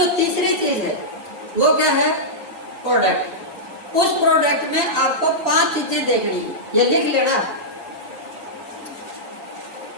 जो तीसरी चीज है वो क्या है? प्रोडक्ट। उस प्रोडक्ट में आपको 5 चीजें देखनी है, ये लिख लेना।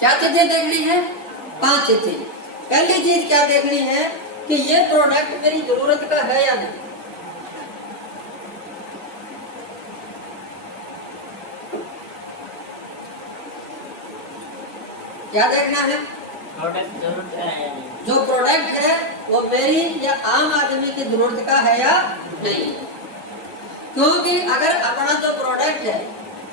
क्या चीजें देखनी है? 5 चीजें। पहली चीज क्या देखनी है कि ये प्रोडक्ट मेरी जरूरत का है या नहीं। क्या देखना है? प्रोडक्ट जरूरत का है या नहीं। जो प्रोडक्ट है वो मेरी या आम आदमी की जरूरत का है या नहीं। क्योंकि अगर अपना जो प्रोडक्ट है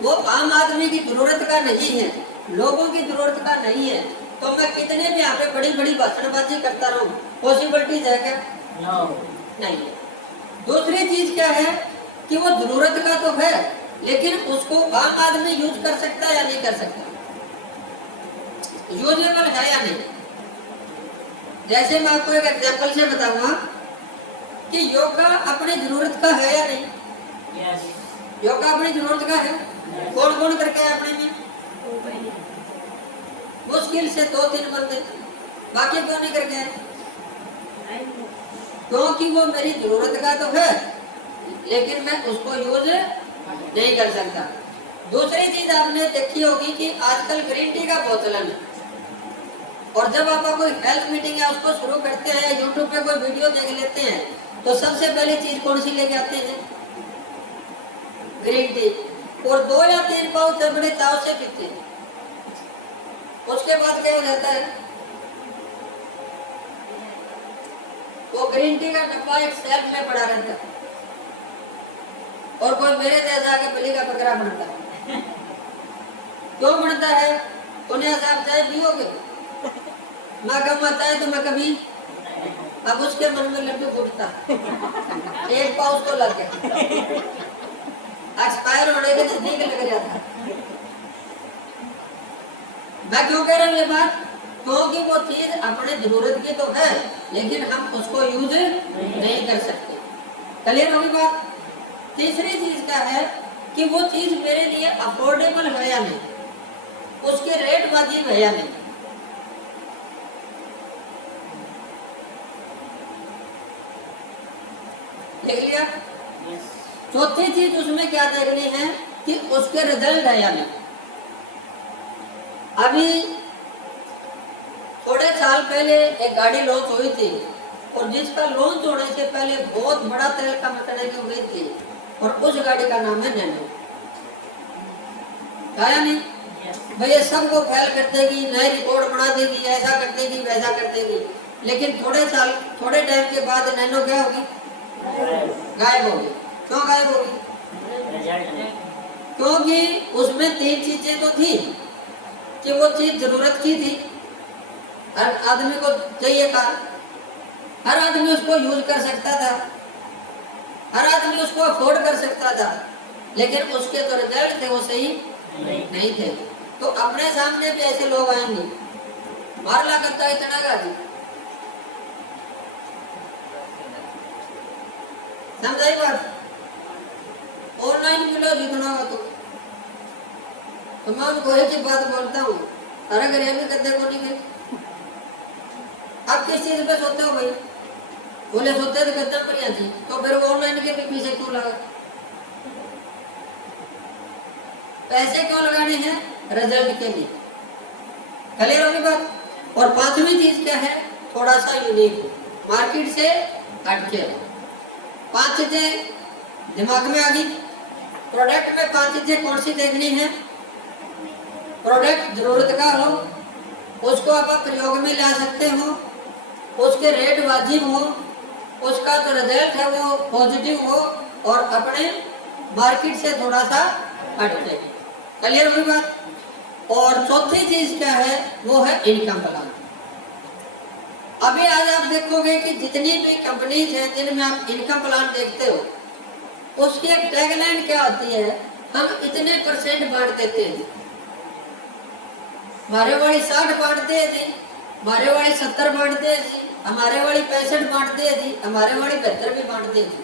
वो आम आदमी की जरूरत का नहीं है, लोगों की जरूरत का नहीं है, तो मैं कितने भी यहाँ पे बड़ी बड़ी भाषणबाजी करता रहूं, पॉसिबिलिटीज है क्या? नो, नहीं है। दूसरी चीज क्या है कि वो जरूरत का तो है, लेकिन उसको आम आदमी यूज कर सकता है या नहीं कर सकता, यूजेबल है या नहीं। जैसे मैं आपको एक एग्जांपल से बताऊंगा कि योगा अपनी जरूरत का है या नहीं। यस, योगा अपनी जरूरत का है। कौन कौन करके है अपने में? मुश्किल से 2-3 बंदे, बाकी क्यों नहीं करके है? क्योंकि वो मेरी जरूरत का तो है, लेकिन मैं उसको यूज नहीं कर सकता। दूसरी चीज आपने देखी होगी कि आजकल ग्रीन टी का बहुत चलन है, और जब आप कोई हेल्थ मीटिंग या उसको शुरू करते हैं, यूट्यूब पे कोई वीडियो देख लेते हैं, तो सबसे पहली चीज कौन सी लेके आते हैं? Green tea. और 2 या 3 पाउच बड़े चाव से पीते हैं। उसके बाद क्या हो जाता है? वो ग्रीन टी का डब्बा एक शेल्फ में पड़ा रहता है, और कोई मेरे जैसा आके बलि का बकरा बनता है। क्यों बनता है? पुण्य साहब चाय पियोगे? मैं कहूँगा चाय तो मैं कभी, अब उसके मन में लड्डू फूटता, 1 पाउच तो लग गया, एक्सपायर होने के नजदीक लग जाता। मैं क्यों कह रहा हूँ ये बात? क्योंकि वो चीज अपने जरूरत की तो है, लेकिन हम उसको यूज नहीं कर सकते। क्लियर होगी बात? तीसरी चीज क्या है कि वो चीज मेरे लिए अफोर्डेबल है या नहीं, उसके रेट वाजिब है या नहीं। देख लिया? चौथी चीज उसमें क्या देखनी है कि उसके रिजल्ट है या नहीं। अभी थोड़े साल पहले एक गाड़ी लॉन्च हुई थी, और जिसका लॉन्च होने से पहले बहुत बड़ा तेल का मटने की हुई थी, और उस गाड़ी का नाम है नैनो। आया नहीं? भैया सबको फेल कर देगी, नई रिकॉर्ड बना देगी, ऐसा कर देगी, वैसा कर देगी, लेकिन थोड़े टाइम के बाद नैनो क्या होगी? गायब होगी। क्यों गायब होगी? क्योंकि उसमें 3 चीजें तो थी कि वो चीज जरूरत की थी, हर आदमी को चाहिए था, हर आदमी उसको यूज कर सकता था, हर आदमी उसको अफोर्ड कर सकता था, लेकिन उसके जो रिजल्ट थे वो सही नहीं थे। तो अपने सामने भी ऐसे लोग आएंगे, मारला करता है इतना गाजी, समझाई बात? ऑनलाइन मिलो जितना हो तो मैं उनको एक ही बात बोलता हूँ, अरे अगर ये भी करते को नहीं गए, आप किस चीज पे सोते हो भाई? बोले सोते थे गद्दा पर थी, तो फिर ऑनलाइन के भी पीछे क्यों लगा? पैसे क्यों लगाने हैं? रिजल्ट के लिए। क्लियर होगी बात? और 5वीं चीज क्या है? थोड़ा सा यूनिक, मार्केट से हटके। 5 चीजें दिमाग में आ गई। प्रोडक्ट में 5 चीजें कौन सी देखनी है? प्रोडक्ट जरूरत का हो, उसको आप प्रयोग में ला सकते हो, उसके रेट वाजिब हो, उसका जो रिजल्ट है वो पॉजिटिव हो, और अपने मार्केट से थोड़ा सा हटके। क्लियर हुई बात? और चौथी चीज क्या है? वो है इनकम प्लान। अभी आज आप देखोगे कि जितनी भी कंपनीज हैं जिनमें आप इनकम प्लान देखते हो, उसकी एक टैगलाइन क्या होती है? हम इतने % बांट देते हैं, हमारे वाली 60 बांटते हैं जी, हमारे वाली 70 बांटते हैं जी, हमारे वाली 65 बांटते हैं जी, हमारे वाली 72 भी बांटते हैं जी।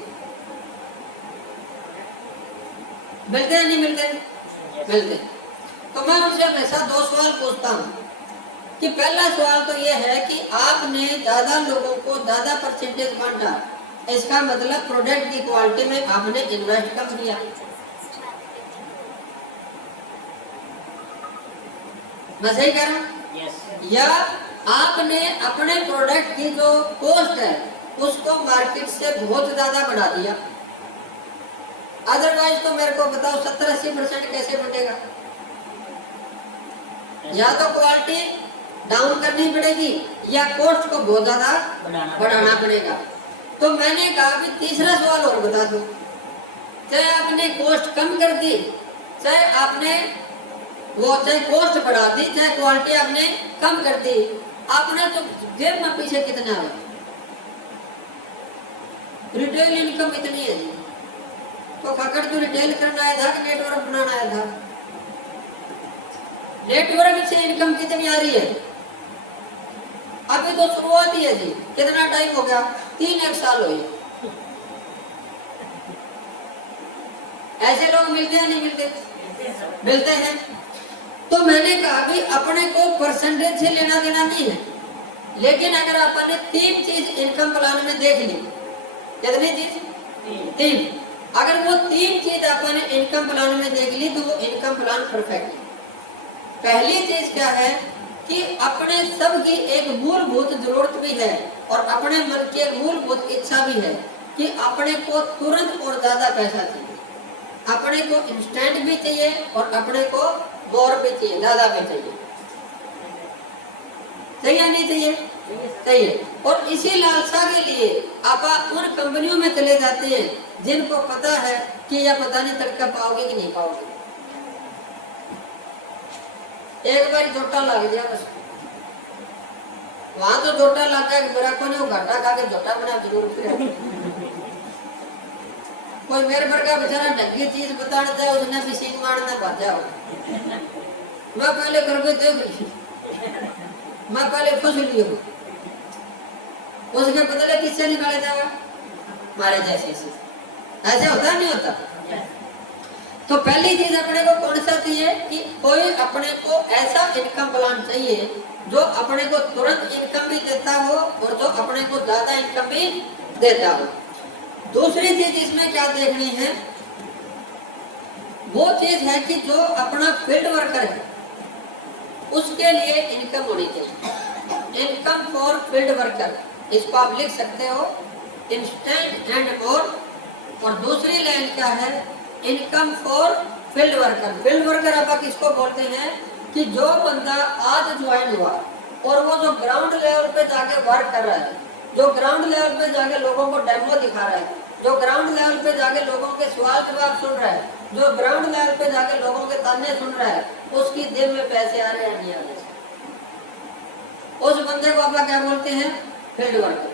मिलते हैं नहीं मिलते? मिलते। तो मैं उनसे हमेशा 2 सवाल पूछता हूँ कि पहला सवाल तो ये है कि आपने ज्यादा लोगों को ज्यादा परसेंटेज बांटा, इसका मतलब प्रोडक्ट की क्वालिटी में आपने इन्वेस्ट कम किया। मैं सही कह रहा हूँ? Yes. या आपने अपने प्रोडक्ट की जो कॉस्ट है उसको मार्केट से बहुत ज्यादा बढ़ा दिया। अदरवाइज तो मेरे को बताओ 70-80% कैसे बढ़ेगा? या तो क्वालिटी डाउन करनी पड़ेगी या कॉस्ट को बहुत ज्यादा बढ़ाना पड़ेगा। तो मैंने कहा भी तीसरा सवाल और बता दो, चाहे आपने कॉस्ट कम कर दी, चाहे आपने चाहे कॉस्ट बढ़ा दी, चाहे क्वालिटी आपने कम कर दी, आपने तो जेब में पीछे कितना है? रिटेल इनकम इतनी है जी, तो खकड़ तो रिटेल करना आया था कि नेटवर्क बनाना आया था? नेटवर्क से इनकम कितनी आ रही है? अभी तो शुरुआत ही है जी। कितना टाइम हो गया? 3 साल हो गए। ऐसे लोग मिलते हैं नहीं मिलते? मिलते हैं। तो मैंने कहा भी अपने को परसेंटेज से लेना देना नहीं है, लेकिन अगर आपने 3 चीज इनकम प्लान में देख ली, कितनी चीज? 3। अगर वो 3 चीज आपने इनकम प्लान में देख ली तो वो इनकम प्लान परफेक्ट है। पहली चीज क्या है कि अपने सब की एक मूलभूत जरूरत भी है और अपने मन की एक मूलभूत इच्छा भी है कि अपने को तुरंत और ज्यादा पैसा चाहिए, अपने को इंस्टेंट भी चाहिए और अपने को मोर भी चाहिए, ज्यादा भी चाहिए। सही या नहीं चाहिए? चाहिए। और इसी लालसा के लिए आप उन कंपनियों में चले जाते हैं जिनको पता है कि यह पता नहीं तड़का पाओगे कि नहीं पाओगे। एक बार जोटा लग गया बस, वहां तो जोटा लग गया, मेरा को नहीं, वो घाटा खा के जोटा बना जरूर फिर। कोई मेरे पर का बेचारा ढंगी चीज बताने जाए, उसने भी सीख मारना भाजा हो। मैं पहले करके देख ली, मैं पहले फंस ली हूँ, उसके बदले किससे निकाले जाएगा? मारे जैसे ऐसे होता नहीं होता? तो पहली चीज अपने को कौन सा चाहिए कि कोई अपने को ऐसा इनकम प्लान चाहिए जो अपने को तुरंत इनकम भी देता हो और जो अपने को ज्यादा इनकम भी देता हो। दूसरी चीज इसमें क्या देखनी है, वो चीज है कि जो अपना फील्ड वर्कर है उसके लिए इनकम होनी चाहिए। इनकम फॉर फील्ड वर्कर, इसको आप लिख सकते हो इंस्टेंट एंड मोर। और दूसरी लाइन क्या है? Income for field worker. Field worker आप किसको बोलते हैं कि जो बंदा आज ज्वाइन हुआ और वो जो ग्राउंड लेवल पे जाके वर्क कर रहा है, जो ग्राउंड लेवल पे जाके लोगों को डेमो दिखा रहा है, जो ग्राउंड लेवल पे जाके लोगों के सवाल जवाब सुन रहा है, जो ग्राउंड लेवल पे जाके लोगों के ताने सुन रहा है, उसकी जेब में पैसे आ रहे हैं नहीं आ रहे, उस बंदे को आप क्या बोलते हैं? Field worker.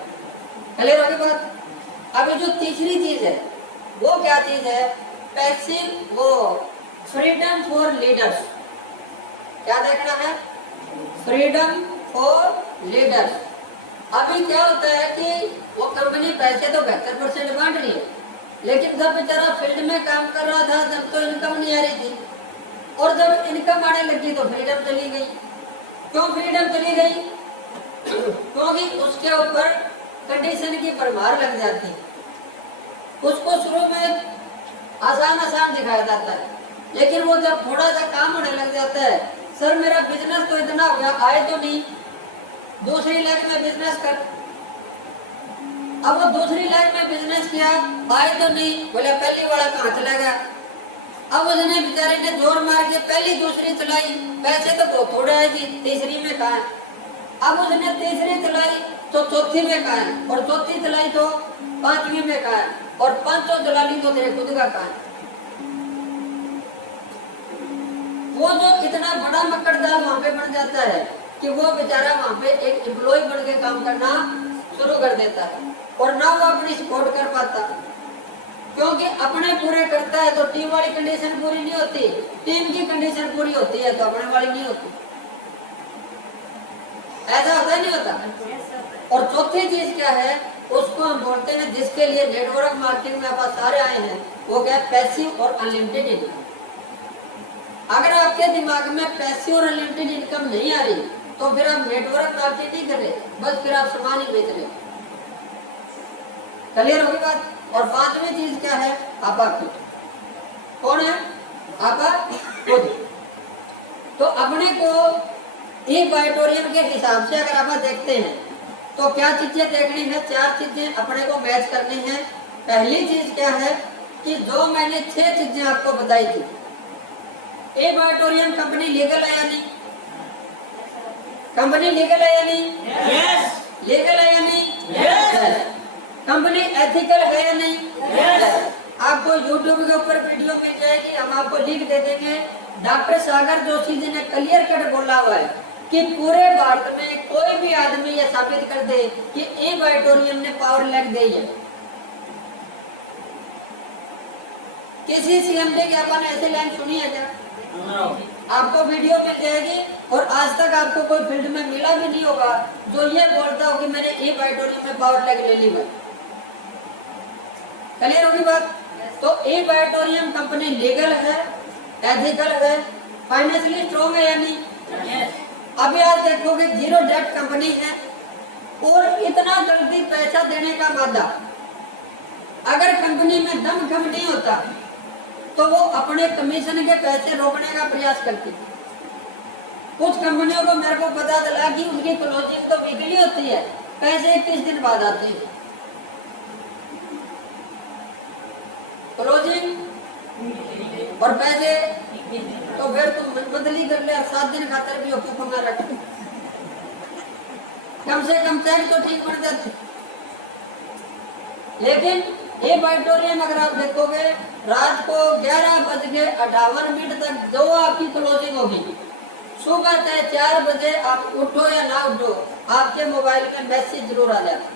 क्लियर होगी बात? अभी जो तीसरी चीज है वो क्या चीज है? पैसिव वो फ्रीडम फॉर लीडर्स। क्या देखना है? Freedom for leaders. अभी क्या होता है कि वो कंपनी पैसे तो 72% बांट रही है, लेकिन जब बेचारा फील्ड में काम कर रहा था तब तो इनकम नहीं आ रही थी, और जब इनकम आने लगी तो फ्रीडम चली गई। क्यों फ्रीडम चली गई? क्योंकि उसके ऊपर कंडीशन की भरमार लग जाती है। उसको शुरू में आसान दिखाया जाता है, लेकिन वो जब थोड़ा सा काम होने लग जाता है, सर मेरा बिजनेस तो इतना हो गया, आए तो नहीं, दूसरी लाइन में बिजनेस कर। अब वो दूसरी लाइन में बिजनेस किया, आए तो नहीं, बोले पहली वाला कहाँ चला गया। अब उसने बेचारे ने जोर मार के पहली दूसरी चलाई, पैसे तो बहुत थोड़े आए जी, तीसरी में कहा है। अब उसने तीसरी चलाई तो चौथी में कहा है, और चौथी चलाई तो पांचवी में कहा है, और पांचों दलाली तो तेरे खुद का कहा है। वो जो इतना बड़ा मक्कड़दार वहां पे बन जाता है कि वो बेचारा वहां पे एक एम्प्लॉय बन के काम करना शुरू कर देता है, और ना वो अपनी सपोर्ट कर पाता, क्योंकि अपने पूरे करता है तो टीम वाली कंडीशन पूरी नहीं होती, टीम की कंडीशन पूरी होती है तो अपने वाली नहीं होती। ऐसा होता नहीं होता। और चौथी चीज क्या है, उसको हम बोलते हैं, जिसके लिए नेटवर्क मार्केटिंग में आप सारे आए हैं, वो क्या? पैसिव और अनलिमिटेड इनकम। अगर आपके दिमाग में पैसिव और अनलिमिटेड इनकम नहीं आ रही तो फिर आप नेटवर्क मार्केटिंग नहीं कर रहे, बस फिर आप सामान ही बेच रहे हो। क्लियर होगी बात। और पांचवी चीज क्या है? आपा खुद। कौन है? आपा खुद। तो अपने को ई बायोटोरियम के हिसाब से अगर आप देखते हैं तो क्या चीजें देखनी है? 4 चीजें अपने को मैच करनी है। पहली चीज क्या है कि जो मैंने 6 चीजें आपको बताई थी, ए बायोटोरियम कंपनी लीगल है या नहीं? कंपनी लीगल है या नहीं? यस लीगल है या नहीं? यस कंपनी एथिकल है या नहीं? यस आपको YouTube के ऊपर वीडियो मिल जाएगी, हम आपको लिंक दे देंगे। डॉक्टर सागर जोशी जी ने क्लियर कट बोला हुआ है कि पूरे भारत में कोई भी आदमी ये साबित कर दे कि ए बायोटोरियम ने पावर लैग दी है। किसी सीएमडी की अपन ऐसे लाइन सुनी है क्या? नो आपको वीडियो मिल जाएगी और आज तक आपको कोई फील्ड में मिला भी नहीं होगा जो ये बोलता हो कि मैंने ए बायोटोरियम में पावर लैग ले ली है। क्लियर होगी बात। तो ए बायोटोरियम कंपनी लीगल है, एथिकल है, फाइनेंशियली स्ट्रॉन्ग है या नहीं? यस अभी आप देखोगे जीरो डेट कंपनी है और इतना जल्दी पैसा देने का वादा। अगर कंपनी में दम खम नहीं होता तो वो अपने कमीशन के पैसे रोकने का प्रयास करती। कुछ कंपनियों को मेरे को पता चला कि उनकी क्लोजिंग तो वीकली होती है, पैसे 21 दिन बाद आते हैं। क्लोजिंग और पैसे तो फिर तुम बदली कर ले, 7 दिन खातर भी होके पंगा रख, कम से कम चेक तो ठीक बन जाते। लेकिन ये बायोटोरियम अगर आप देखोगे रात को 11:58 तक जो आपकी क्लोजिंग होगी, सुबह चाहे 4 बजे आप उठो या ना उठो, आपके मोबाइल में मैसेज जरूर आ जाता।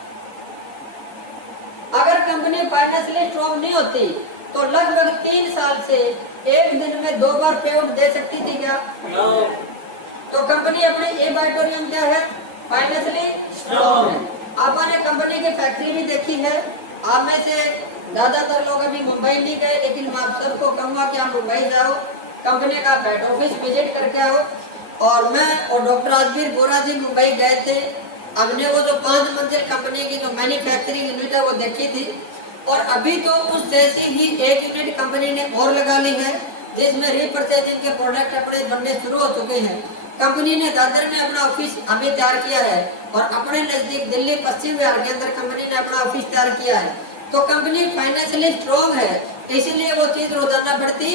अगर कंपनी फाइनेंशियली स्ट्रॉन्ग नहीं होती तो लगभग 3 साल से एक दिन में 2 बार पे आउट दे सकती थी क्या? नो तो कंपनी अपनी ए बायोटोरियम क्या है? फाइनेंशियली स्ट्रॉन्ग है। आपने कंपनी की फैक्ट्री भी देखी है। आप में से ज्यादातर लोग अभी मुंबई नहीं गए, लेकिन मैं आप सबको कहूंगा कि आप मुंबई जाओ, कंपनी का हेड ऑफिस विजिट करके आओ। और मैं और डॉक्टर राजवीर गोरा जी मुंबई गए थे। हमने वो जो 5 मंजिल कंपनी की जो मैन्युफैक्चरिंग यूनिट है वो देखी थी। और अभी तो उस जैसी ही एक यूनिट कंपनी ने और लगा ली है जिसमें रीपरचेजिंग के प्रोडक्ट अपने बनने शुरू हो चुके हैं। कंपनी ने दादर में अपना ऑफिस अभी तैयार किया है और अपने नजदीक दिल्ली पश्चिम बिहार के अंदर कंपनी ने अपना ऑफिस तैयार किया है। तो कंपनी फाइनेंशियली स्ट्रॉन्ग है, इसीलिए वो चीज रोजाना बढ़ती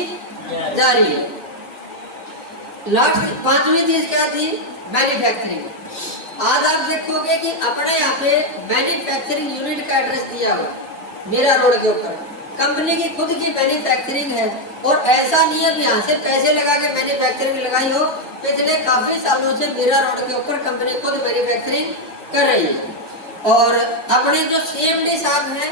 जा रही है। लास्ट 5वीं चीज क्या थी? मैन्युफैक्चरिंग। आज आप देखोगे कि अपने यहाँ पे मैन्युफैक्चरिंग यूनिट का एड्रेस दिया हुआ मीरा रोड के ऊपर। कंपनी की खुद की मैन्युफैक्चरिंग है और ऐसा नहीं है यहाँ से पैसे लगा के मैन्युफैक्चरिंग लगाई हो। पिछले काफी सालों से मीरा रोड के ऊपर कंपनी खुद मैन्युफैक्चरिंग कर रही है। और अपने जो सीएमडी साहब हैं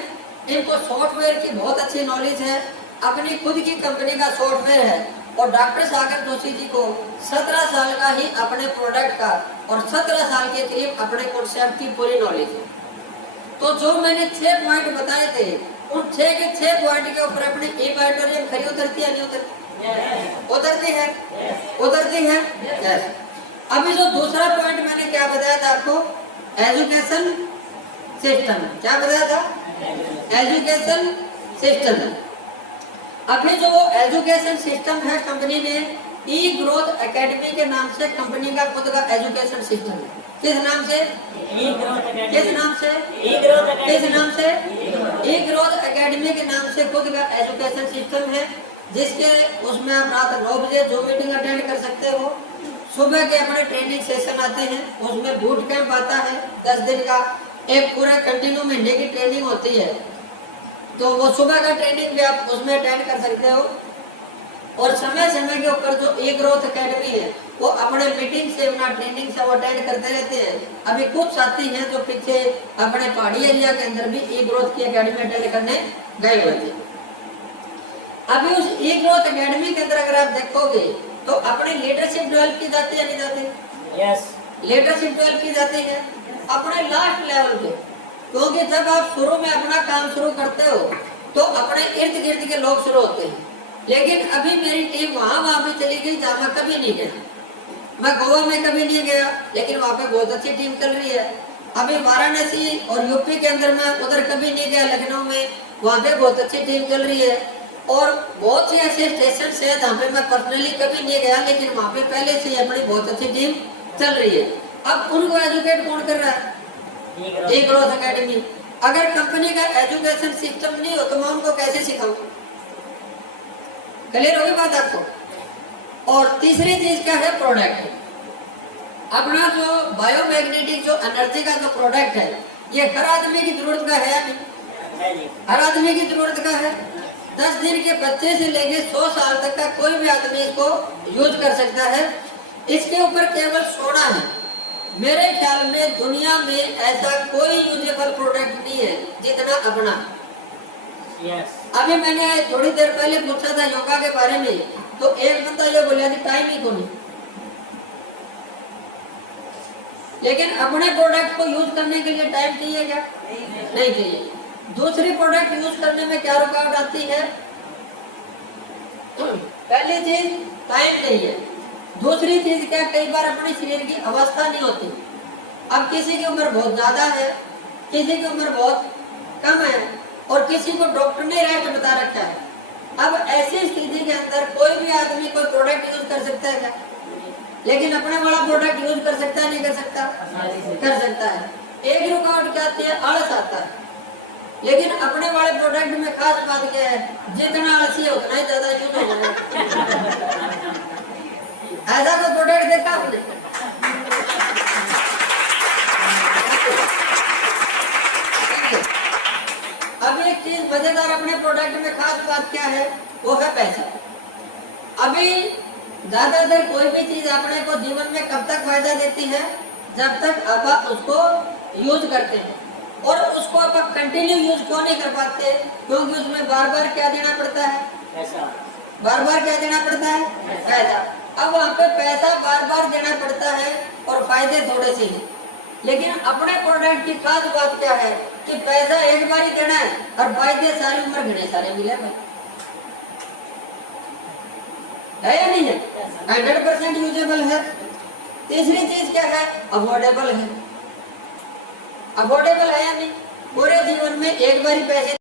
इनको सॉफ्टवेयर की बहुत अच्छी नॉलेज है, अपनी खुद की कंपनी का सॉफ्टवेयर है। और डॉक्टर सागर जोशी जी को 17 साल का ही अपने प्रोडक्ट का और 17 साल के करीब अपने कॉन्सेप्ट की पूरी नॉलेज है। तो जो मैंने 6 पॉइंट बताए थे उन 6 के 6 पॉइंट के ऊपर अपने ए बायोटोरियम खरी उतरती है नहीं उतरती? उतरती है, उतरती है। यस। अभी जो दूसरा पॉइंट मैंने क्या बताया था आपको? Education system. क्या बताया था? Education system. अभी जो वो एजुकेशन सिस्टम है कंपनी ने ई ग्रोथ एकेडमी के नाम से कंपनी का खुद का एजुकेशन सिस्टम है। किस नाम से? किस नाम से? किस नाम से? ई ग्रोथ एकेडमी के नाम से खुद का एजुकेशन सिस्टम है, जिसके उसमें आप रात 9 बजे जो मीटिंग अटेंड कर सकते हो। सुबह के अपने ट्रेनिंग सेशन आते हैं, उसमें बूट कैंप आता है 10 दिन का, एक पूरा कंटिन्यू महीने की ट्रेनिंग होती है। तो वो सुबह का ट्रेनिंग भी आप उसमें अटेंड कर सकते हो। और समय समय के ऊपर जो ई ग्रोथ एकेडमी है वो अपने मीटिंग से अपना ट्रेनिंग से वो अटेंड करते रहते हैं। अभी कुछ साथी हैं जो पीछे अपने पहाड़ी एरिया के अंदर भी ई ग्रोथ की एकेडमी अटेंड करने गए हुए थे। अभी उस ई ग्रोथ एकेडमी के अंदर अगर आप देखोगे तो अपनी लीडरशिप डेवलप की जाती है नहीं जाती? यस लीडरशिप डेवलप की जाती है अपने लास्ट लेवल पे। क्योंकि जब आप शुरू में अपना काम शुरू करते हो तो अपने इर्द गिर्द के लोग शुरू होते हैं, लेकिन अभी मेरी टीम वहां भी चली गई जहां मैं कभी नहीं गया। मैं गोवा में कभी नहीं गया, लेकिन वहाँ पे बहुत अच्छी टीम चल रही है। अभी वाराणसी और यूपी के अंदर मैं उधर कभी नहीं गया, लखनऊ में, वहाँ पे बहुत अच्छी टीम चल रही है। और बहुत से ऐसे स्टेशन है जहाँ पे मैं पर्सनली कभी नहीं गया, लेकिन वहाँ पे पहले से ही अपनी बहुत अच्छी टीम चल रही है। अब उनको एजुकेट कौन कर रहा है? ई ग्रोथ एकेडमी। अगर कंपनी का एजुकेशन सिस्टम नहीं हो तो मैं उनको कैसे सिखाऊं? क्लियर होगी बात आपको? और तीसरी चीज क्या है? प्रोडक्ट। अपना जो बायोमैग्नेटिक जो एनर्जी का जो प्रोडक्ट है, ये हर आदमी की जरूरत का है या नहीं? हर आदमी की जरूरत का है। 10 दिन के बच्चे से लेके 100 साल तक का कोई भी आदमी इसको यूज कर सकता है। इसके ऊपर केवल सोना है। मेरे ख्याल में दुनिया में ऐसा कोई यूजेबल प्रोडक्ट नहीं है जितना अपना। अभी मैंने थोड़ी देर पहले पूछा था योगा के बारे में, तो एक बंदा ये बोला कि टाइम ही कौन। लेकिन अपने प्रोडक्ट को यूज करने के लिए टाइम चाहिए क्या? नहीं चाहिए। दूसरी प्रोडक्ट यूज करने में क्या रुकावट आती है? पहली चीज टाइम नहीं है। दूसरी चीज क्या, कई बार अपने शरीर की अवस्था नहीं होती। अब किसी की उम्र बहुत ज्यादा है, किसी की उम्र बहुत कम है, और किसी को डॉक्टर ने रेस्ट बता रखा है। अब ऐसी स्थिति के अंदर कोई भी आदमी कोई प्रोडक्ट यूज कर सकता है क्या? लेकिन अपने वाला प्रोडक्ट यूज कर सकता है नहीं कर सकता? कर सकता है। एक रुकावट क्या आती है? आलस आता है। लेकिन अपने वाले प्रोडक्ट में खास बात क्या है? जितना आलसी है उतना ही ज्यादा यूज होगा। ऐसा कोई प्रोडक्ट देखा आपने? अब एक चीज मजेदार अपने प्रोडक्ट में खास बात क्या है? वो है पैसा। अभी ज्यादातर कोई भी चीज अपने को जीवन में कब तक फायदा देती है? जब तक आप उसको यूज करते हैं। और उसको आप कंटिन्यू यूज क्यों नहीं कर पाते? क्योंकि उसमें बार बार क्या देना पड़ता है? पैसा। बार बार क्या देना पड़ता है? पैसा। अब वहाँ पे पैसा बार बार देना पड़ता है और फायदे थोड़े से हैं। लेकिन अपने प्रोडक्ट की खास बात क्या है कि पैसा एक बार ही देना है और फायदे सारी उम्र घने सारे मिले भाई। है या नहीं है? 100% यूजेबल है। तीसरी चीज क्या है? अफोर्डेबल है। अफोर्डेबल है या नहीं? पूरे जीवन में एक बार ही पैसे